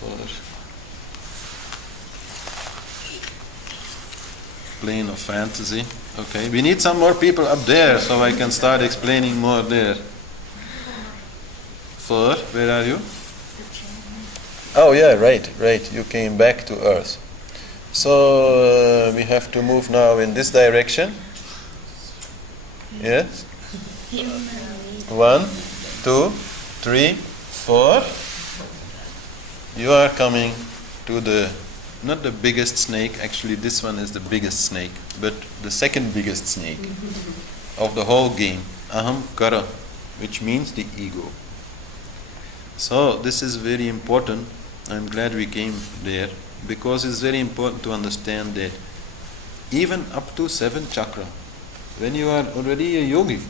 for plane of fantasy. Okay, we need some more people up there so I can start explaining more there. For, where are you? Oh yeah, right. You came back to Earth. So we have to move now in this direction. Yes? 1, 2, 3, 4. You are coming to the, not the biggest snake, actually this one is the biggest snake, but the second biggest snake of the whole game. Aham Kara, which means the ego. So this is very important. I'm glad we came there, because it's very important to understand that even up to 7 chakra, when you are already a yogi,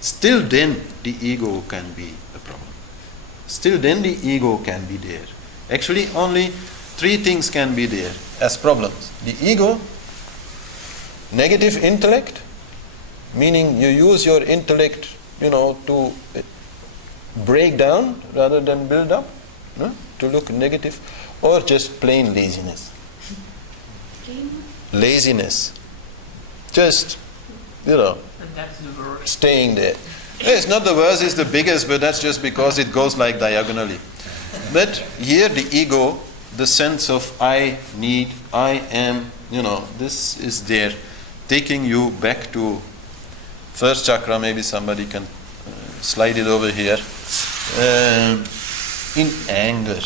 still then the ego can be a problem. Still then the ego can be there. Actually only 3 things can be there as problems. The ego, negative intellect, meaning you use your intellect, to break down rather than build up, no? To look negative, or just plain laziness. Laziness. Just, And that's the worst. staying there. It's not the worst, it's the biggest, but that's just because it goes like diagonally. But here the ego, the sense of I need, I am, this is there, taking you back to first chakra. Maybe somebody can slide it over here. In anger.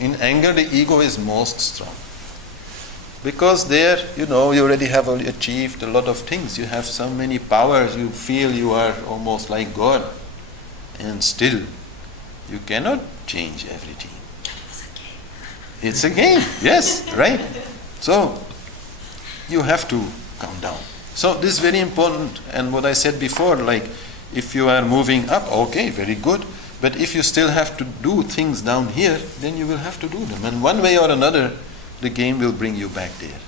In anger, the ego is most strong. Because there, you already have achieved a lot of things. You have so many powers, you feel you are almost like God. And still, you cannot change everything. It's a game, yes, right? So, you have to come down. So, this is very important. And what I said before, like, if you are moving up, okay, very good. But if you still have to do things down here, then you will have to do them. And one way or another, the game will bring you back there.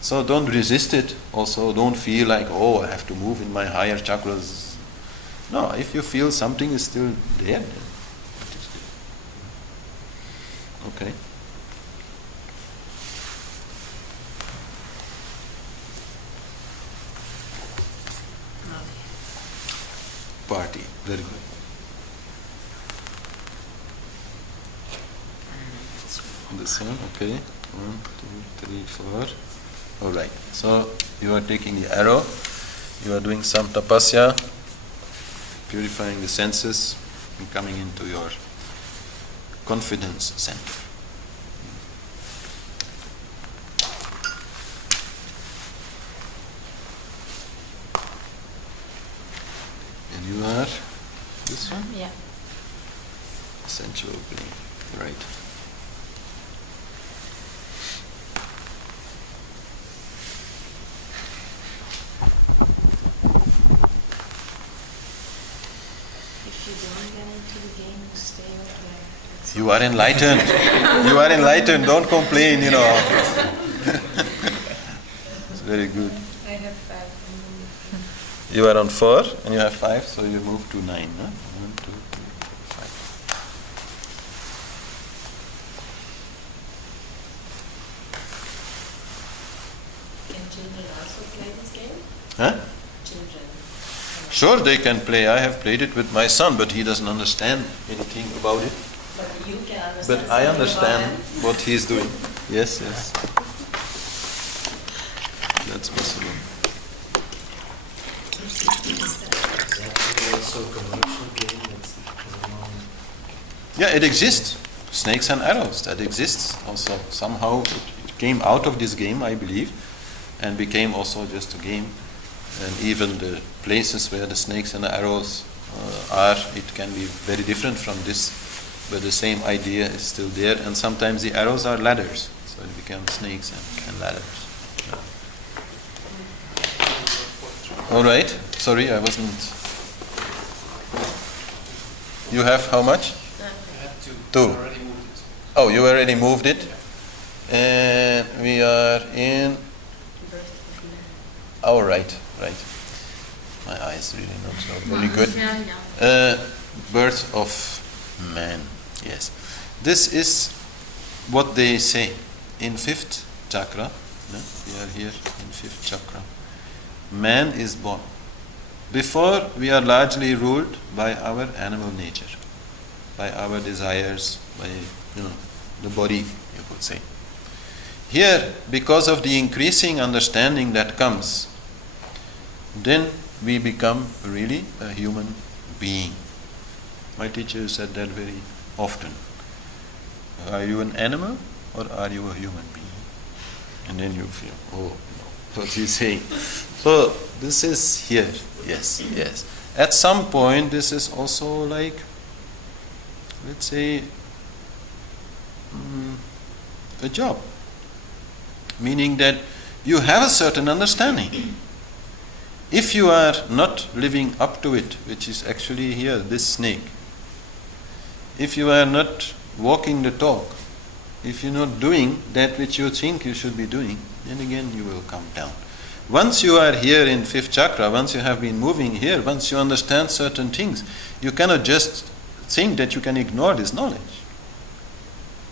So don't resist it. Also, don't feel like, I have to move in my higher chakras. No, if you feel something is still there, then it is there. Okay. Party. Very good. This one, okay. 1, 2, 3, 4. All right. So you are taking the arrow. You are doing some tapasya, purifying the senses, and coming into your confidence center. And you are this one? Yeah. Sensual being. Right. You are enlightened. You are enlightened. Don't complain, It's very good. I have 5. You are on 4 and you have 5, so you move to 9. Huh? 1, 2, 3, 4, 5. Can children also play this game? Huh? Children. Sure, they can play. I have played it with my son, but he doesn't understand anything about it. But you can understand. But I understand what he's doing. Yes. That's possible. Is that also a commercial game that's Yeah, it exists. Snakes and arrows, that exists also. Somehow it came out of this game, I believe, and became also just a game. And even the places where the snakes and the arrows are, it can be very different from this, but the same idea is still there. And sometimes the arrows are ladders, so it became snakes and ladders. Yeah. All right. Sorry, I wasn't. You have how much? I had 2. 2. I already moved it. Oh, you already moved it? And we are in. Oh, right. My eyes really not so very good. Birth of man. Yes. This is what they say in fifth chakra. No? We are here in fifth chakra. Man is born. Before, we are largely ruled by our animal nature, by our desires, by the body, you could say. Here, because of the increasing understanding that comes, then we become really a human being. My teacher said that very often. Are you an animal or are you a human being? And then you feel, oh, no, what he's saying. So this is here, yes, yes. At some point, this is also like, let's say, a job. Meaning that you have a certain understanding. If you are not living up to it, which is actually here, this snake, if you are not walking the talk, if you're not doing that which you think you should be doing, then again you will come down. Once you are here in fifth chakra, once you have been moving here, once you understand certain things, you cannot just think that you can ignore this knowledge.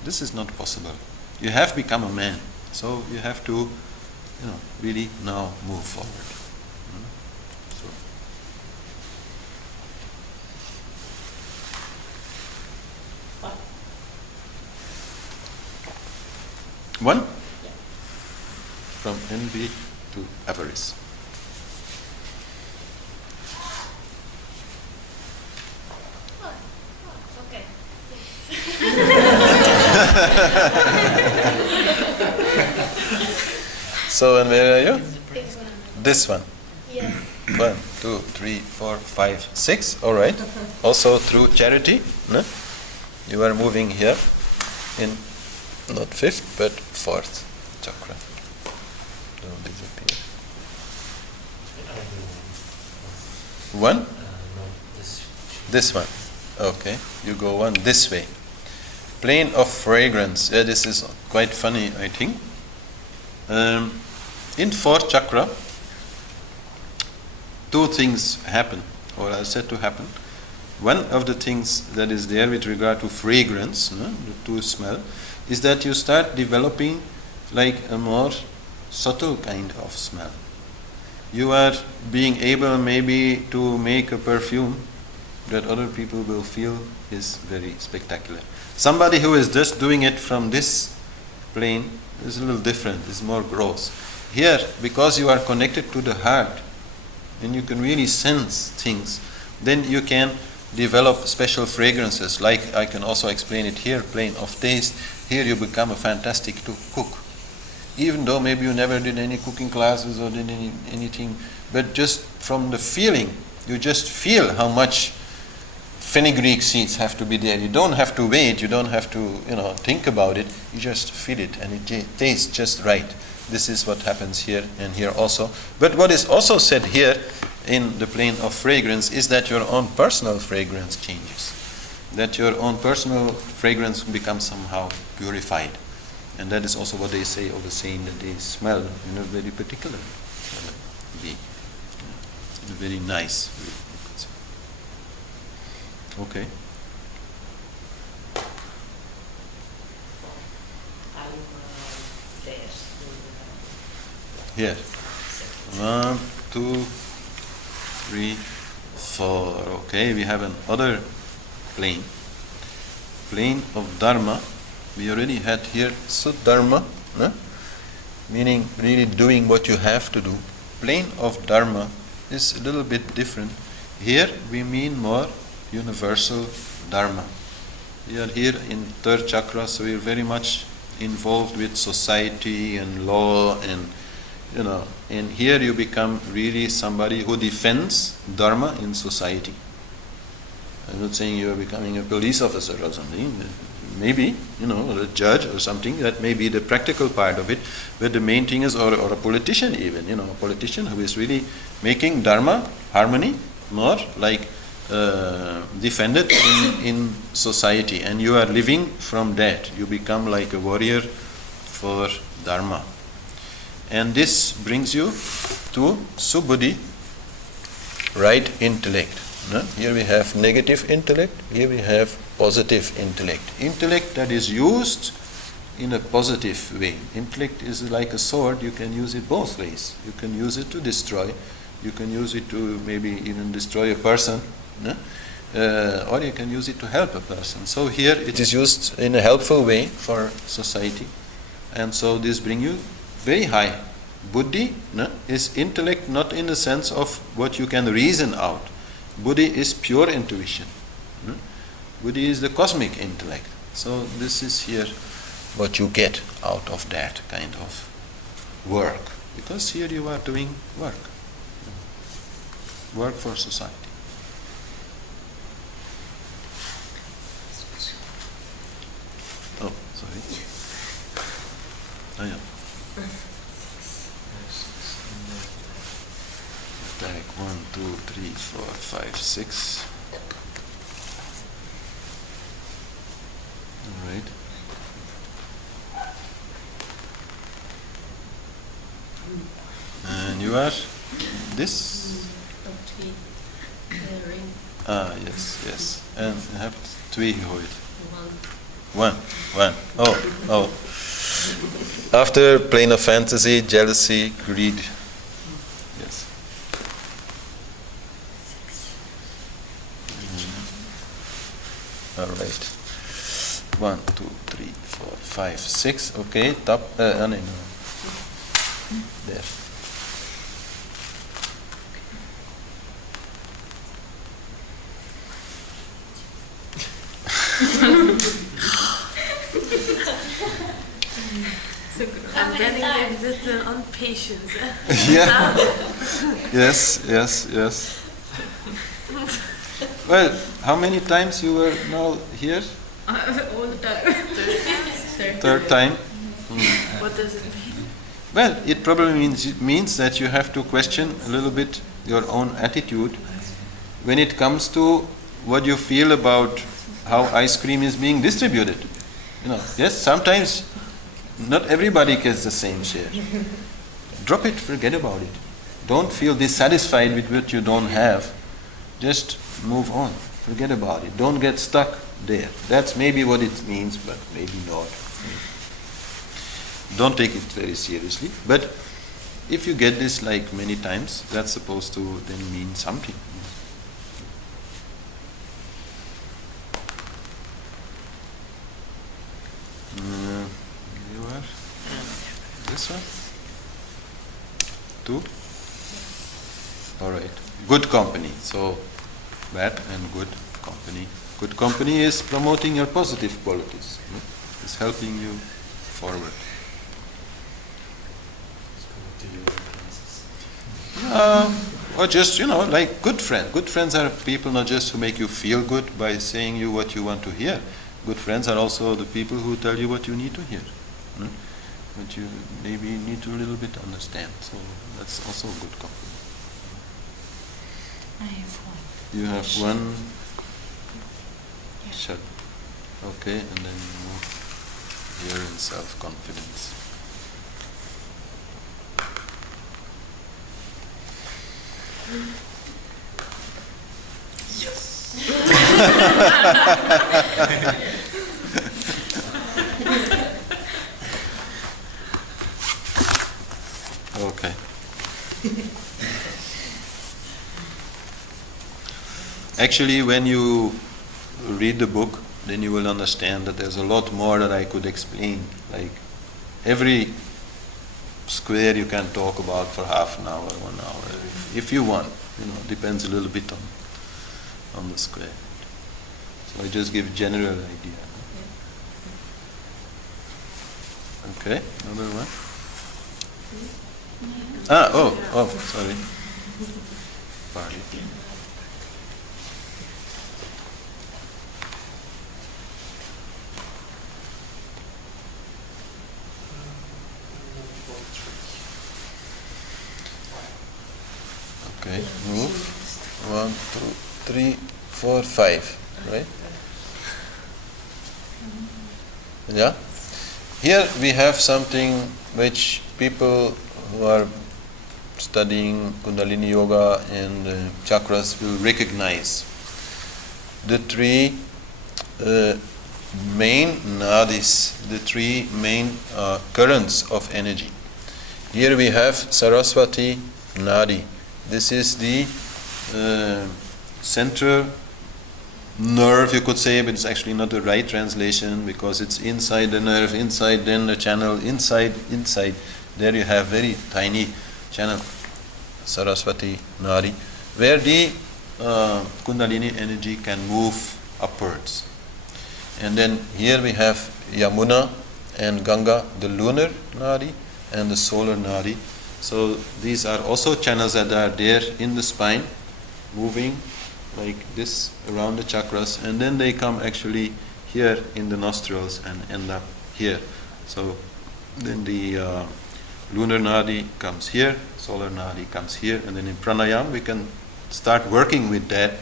This is not possible. You have become a man. So you have to, really now move forward. One? Yeah. From envy to avarice. Okay. So, and where are you? This one. This one. Yes. 1, 2, 3, 4, 5, 6. All right. Also through charity, no? You are moving here in not fifth but fourth chakra. Don't disappear. One? No, this. This one. Okay. You go one this way. Plane of fragrance. Yeah, this is quite funny, I think. In fourth chakra, two things happen, or are said to happen. One of the things that is there with regard to fragrance, to smell, is that you start developing like a more subtle kind of smell. You are being able maybe to make a perfume that other people will feel is very spectacular. Somebody who is just doing it from this plane is a little different, is more gross. Here, because you are connected to the heart and you can really sense things, then you can develop special fragrances. Like I can also explain it here, plane of taste. Here you become a fantastic cook. Even though maybe you never did any cooking classes or did anything, but just from the feeling, you just feel how much fenugreek seeds have to be there. You don't have to wait, you don't have to think about it, you just feel it and it tastes just right. This is what happens here and here also. But what is also said here in the plane of fragrance is that your own personal fragrance changes. That your own personal fragrance becomes somehow purified. And that is also what they say of the saying that they smell in a very particular way. In a very nice way. Okay. Here. 1, 2, 3, 4. Okay, we have another plane. Plane of Dharma. We already had here Dharma, meaning really doing what you have to do. Plane of Dharma is a little bit different. Here we mean more universal Dharma. We are here in third chakra, so we are very much involved with society and law and and here you become really somebody who defends Dharma in society. I'm not saying you are becoming a police officer or something. Maybe, or a judge or something. That may be the practical part of it. But the main thing is, or a politician even, a politician who is really making Dharma, harmony, more like defended in society. And you are living from that. You become like a warrior for Dharma. And this brings you to Subhuddhi, right intellect. No? Here we have negative intellect, here we have positive intellect. Intellect that is used in a positive way. Intellect is like a sword, you can use it both ways. You can use it to destroy, you can use it to maybe even destroy a person, no? Or you can use it to help a person. So here it is used in a helpful way for society, and so this brings you very high. Buddhi, no, is intellect not in the sense of what you can reason out. Buddhi is pure intuition. No? Buddhi is the cosmic intellect. So this is here what you get out of that kind of work. Because here you are doing work. Work for society. Oh, sorry. Oh, yeah. Attack 1, 2, 3, 4, 5, 6. All right. And you are this? Ring. Ah, yes. And you have 2 hoid. One. One. Oh. After plane of fantasy, jealousy, greed. Yes. All right. 1, 2, 3, 4, 5, 6. Okay. Top. No. There. I'm getting a bit on patience. Yeah. Yes. Well, how many times you were now here? All the time. Third time? What does it mean? Well, it probably means that you have to question a little bit your own attitude when it comes to what you feel about how ice cream is being distributed. Yes, sometimes not everybody gets the same share. Drop it, forget about it. Don't feel dissatisfied with what you don't have. Just move on, forget about it. Don't get stuck there. That's maybe what it means, but maybe not. Don't take it very seriously. But if you get this like many times, that's supposed to then mean something. You are? This one? 2? Alright. Good company. So, bad and good company. Good company is promoting your positive qualities. It's helping you forward. Or just, like good friends. Good friends are people not just who make you feel good by saying you what you want to hear. Good friends are also the people who tell you what you need to hear. What you maybe need to a little bit understand. So that's also good company. I have one. You have one. Shut. Okay, and then you move here in self-confidence. Okay. Actually, when you read the book, then you will understand that there's a lot more that I could explain. Like every square you can talk about for half an hour, 1 hour, if you want. Depends a little bit on the square. So I just give general idea. Okay, another one. Sorry. Pardon. Okay, move. 1, 2, 3, 4, 5, right? Yeah? Here we have something which people who are studying Kundalini Yoga and chakras will recognize the three main nadis, the three main currents of energy. Here we have Saraswati Nadi. This is the central nerve, you could say, but it's actually not the right translation because it's inside the nerve, inside then the channel, inside. There you have very tiny channel, Saraswati Nadi, where the Kundalini energy can move upwards. And then here we have Yamuna and Ganga, the lunar Nadi and the solar Nadi. So these are also channels that are there in the spine, moving like this around the chakras, and then they come actually here in the nostrils and end up here. So then the lunar Nadi comes here, solar Nadi comes here, and then in pranayama we can start working with that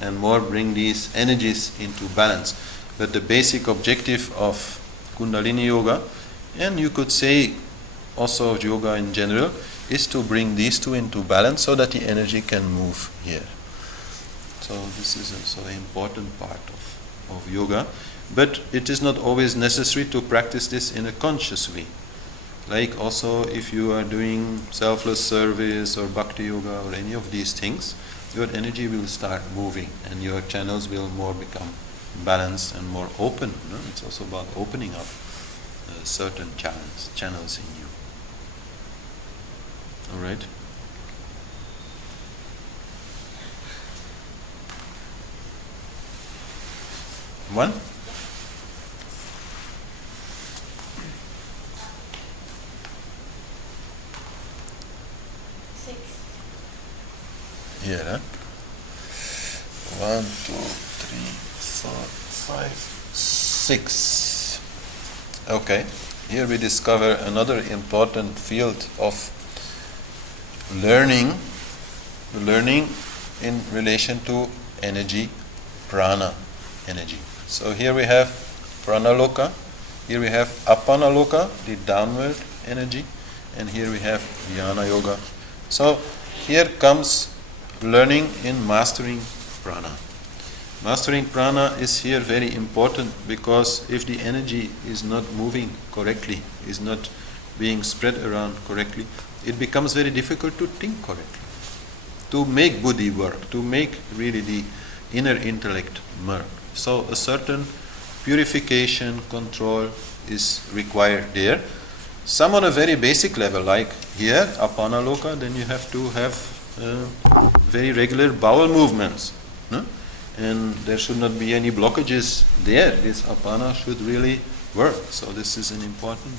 and more bring these energies into balance. But the basic objective of Kundalini Yoga, and you could say also of yoga in general, is to bring these two into balance so that the energy can move here. So this is also an important part of yoga. But it is not always necessary to practice this in a conscious way. Like also if you are doing selfless service or bhakti yoga or any of these things, your energy will start moving and your channels will more become balanced and more open. No? It's also about opening up certain channels in you. All right? One? Six. Here, huh? 1, 2, 3, 4, 5, 6. Okay. Here we discover another important field of learning in relation to energy, prana energy. So here we have pranaloka, here we have apanaloka, the downward energy, and here we have jnana yoga. So here comes learning in mastering prana. Mastering prana is here very important because if the energy is not moving correctly, is not being spread around correctly, it becomes very difficult to think correctly, to make buddhi work, to make really the inner intellect work. So a certain purification, control is required there. Some on a very basic level, like here, apanaloka, then you have to have very regular bowel movements. No? And there should not be any blockages there. This apana should really work. So this is an important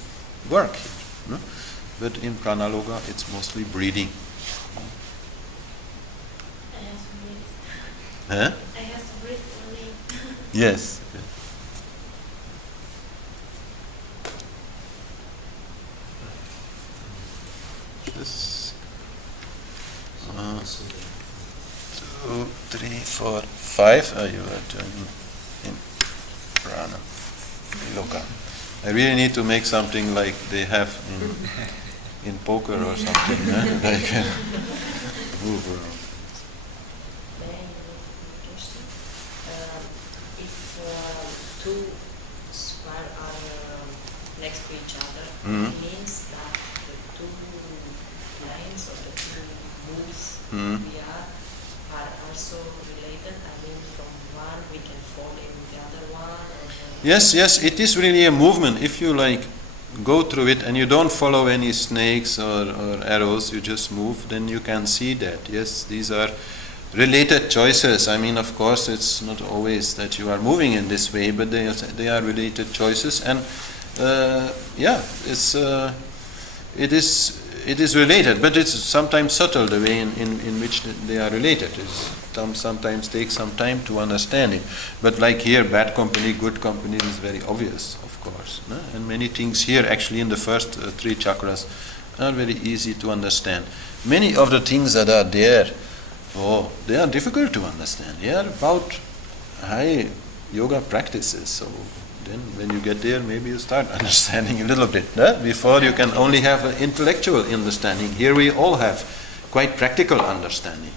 work here. No? But in pranaloka, it's mostly breathing. I have to breathe. Huh? I have to breathe to live. Yes. This 1, 2, 3, 4, 5. You are joining in prana, loka. I really need to make something like they have in poker or something. They can move around. If two squares are next to each other, Mhm. it means that the two lines or the two moves Mhm. we are also related. I mean, from one we can fall in the other one. Yes, it is really a movement. If you go through it and you don't follow any snakes or arrows, you just move, then you can see that. Yes, these are related choices. I mean, of course, it's not always that you are moving in this way, but they are related choices. And it is related, but it's sometimes subtle the way in which they are related. It sometimes takes some time to understand it. But like here, bad company, good company is very obvious, of course. No? And many things here, actually in the first three chakras, are very easy to understand. Many of the things that are there, they are difficult to understand. They are about high yoga practices. So then when you get there, maybe you start understanding a little bit. No? Before you can only have an intellectual understanding. Here we all have quite practical understanding.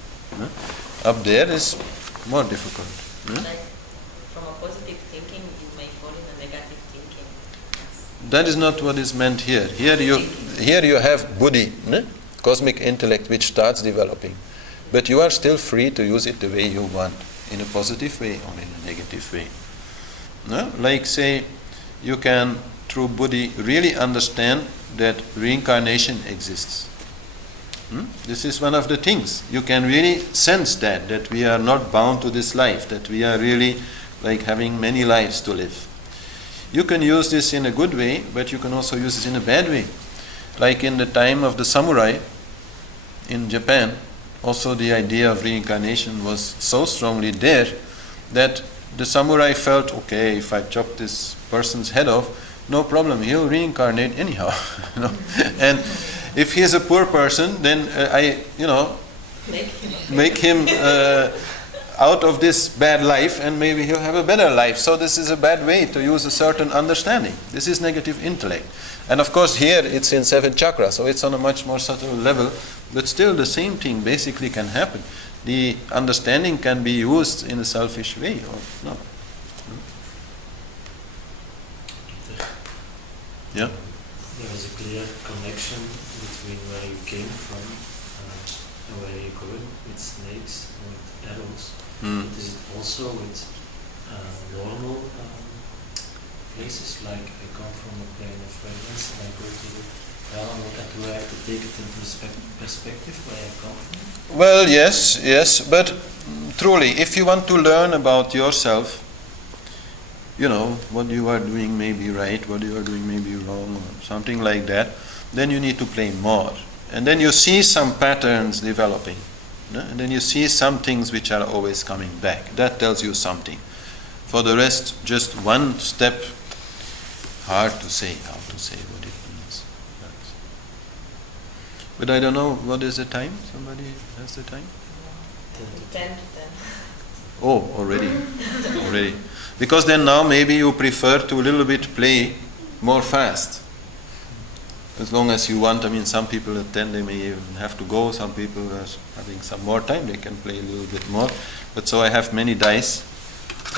Up there is more difficult. Like from a positive thinking, you may fall in a negative thinking. That is not what is meant here. Here you have buddhi, cosmic intellect, which starts developing. But you are still free to use it the way you want, in a positive way or in a negative way. No? Like say, you can, through buddhi, really understand that reincarnation exists. This is one of the things. You can really sense that we are not bound to this life, that we are really like having many lives to live. You can use this in a good way, but you can also use this in a bad way. Like in the time of the samurai in Japan, also the idea of reincarnation was so strongly there that the samurai felt, okay, if I chop this person's head off, no problem, he'll reincarnate anyhow. And if he is a poor person, then make him out of this bad life, and maybe he'll have a better life. So this is a bad way to use a certain understanding. This is negative intellect. And of course here it's in 7 chakras, so it's on a much more subtle level, but still the same thing basically can happen. The understanding can be used in a selfish way or no. Yeah? There is a clear connection between where you came from and where you're going with snakes and with arrows. But is it also with normal places, like I come from a plane of fragrance and I go to the realm, do I have to take it into perspective where I come from? Well, yes, but truly, if you want to learn about yourself, what you are doing may be right, what you are doing may be wrong, or something like that, then you need to play more. And then you see some patterns developing. And then you see some things which are always coming back. That tells you something. For the rest, just one step, hard to say what it means. But I don't know, what is the time? Somebody has the time? 10 to 10. Oh, already. Because then now maybe you prefer to a little bit play more fast. As long as you want. Some people at 10, they may even have to go. Some people are having some more time, they can play a little bit more. But so I have many dice,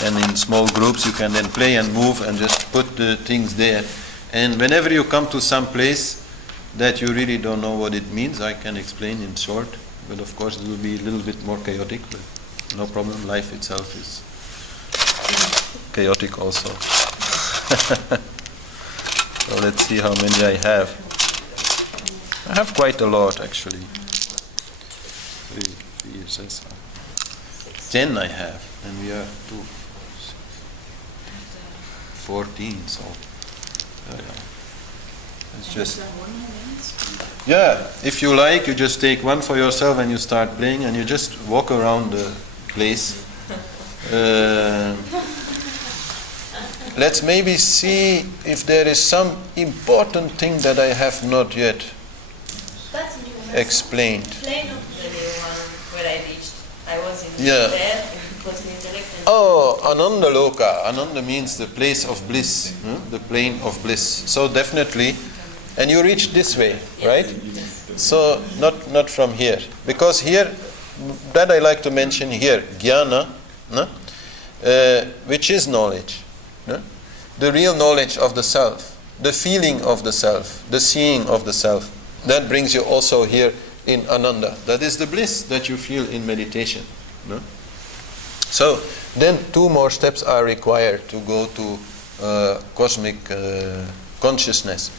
and in small groups you can then play and move and just put the things there. And whenever you come to some place that you really don't know what it means, I can explain in short. But of course it will be a little bit more chaotic, but no problem, life itself is chaotic also. So let's see how many I have. I have quite a lot actually. 3, 4, 6, 10 I have, and we are 2, 14, so it's just, if you like, you just take one for yourself and you start playing and you just walk around the place. Let's maybe see if there is some important thing that I have not yet explained. Plane of the new one where I reached. I was in Yeah. there, it was the intellect. Oh, Ananda Loka. Ananda means the place of bliss, the plane of bliss. So definitely, and you reach this way, right? So not from here, because here, that I like to mention here, jnana, which is knowledge, the real knowledge of the self, the feeling of the self, the seeing of the self. That brings you also here in Ananda. That is the bliss that you feel in meditation. So then 2 more steps are required to go to cosmic consciousness.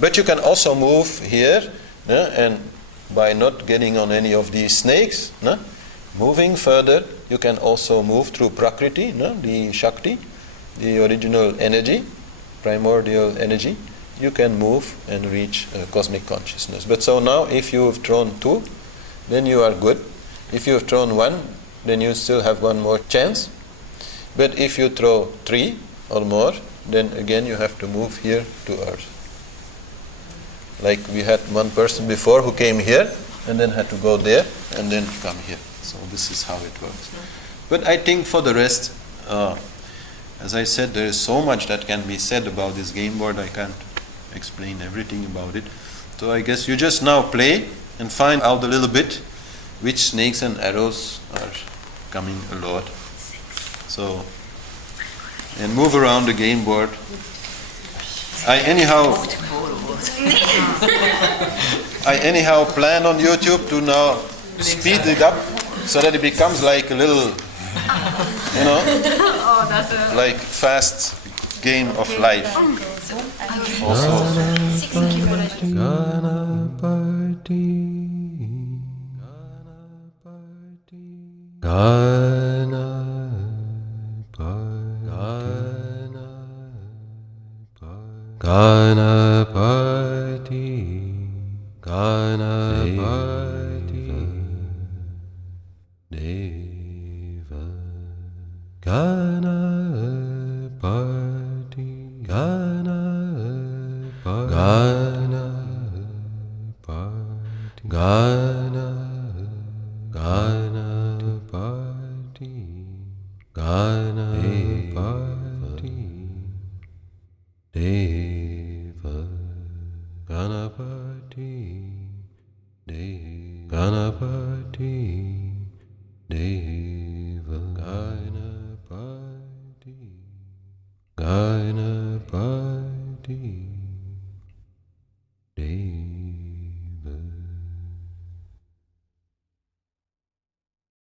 But you can also move here, and by not getting on any of these snakes, moving further, you can also move through Prakriti, the Shakti, the original energy, primordial energy. You can move and reach cosmic consciousness. But so now if you have thrown 2, then you are good. If you have thrown 1, then you still have 1 more chance. But if you throw 3 or more, then again you have to move here to earth. Like we had one person before who came here and then had to go there and then come here. So this is how it works. But I think for the rest, as I said, there is so much that can be said about this game board. I can't explain everything about it. So I guess you just now play and find out a little bit which snakes and arrows are coming a lot. So, and move around the game board. I anyhow plan on YouTube to now speed it up so that it becomes like a little, like fast game of life. Also. Gana